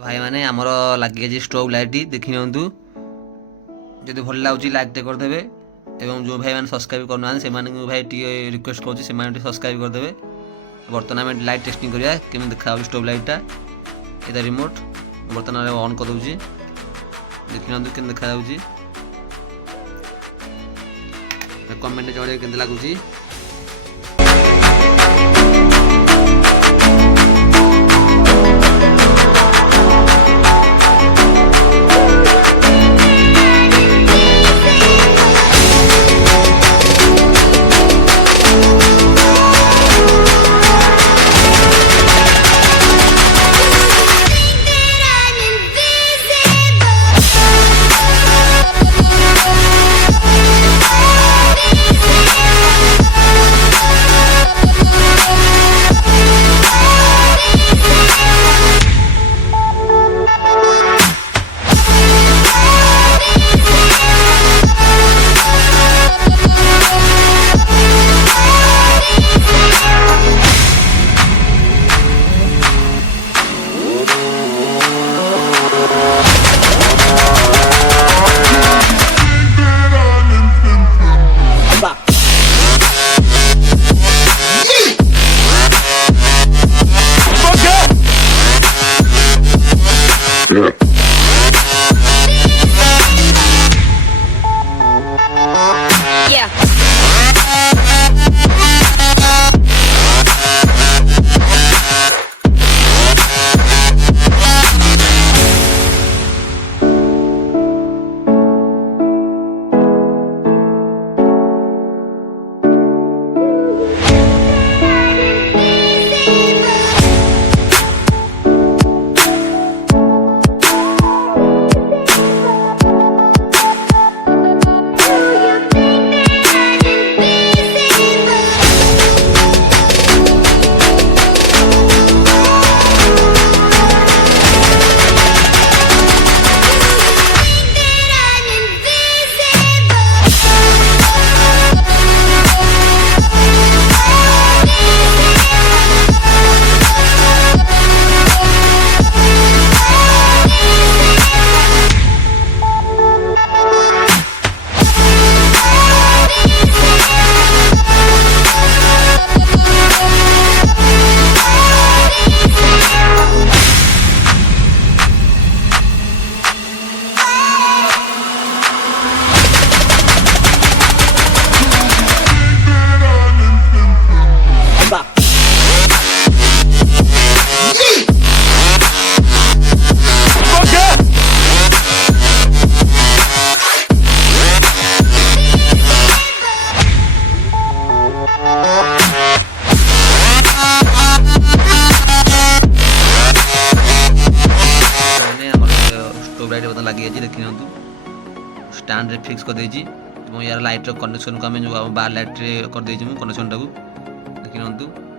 तो भाई मैंने आमर लगे स्ट्रोब लाइट देखी नियंतु जदि भल लगुच लाइक करदे एवं जो भाई मैंने सब्सक्राइब करना से भाई टी रिक्वेस्ट करुँच से सब्सक्राइब करदे। बर्तमान आम लाइट टेस्टिंग करिया केमी देखा स्टोव लाइटा ये रिमोट बर्तमान ऑन कर दूची देखी नियंतु केमी देखा कमेंट चढ़े के लगुच। लगी देखी नियंतु स्टैंड रे फिक्स कर देजी यार लाइट कनेक्शन को आम जो बार लाइट रे कर देजी कनेक्शन टाक देखी नियंतु।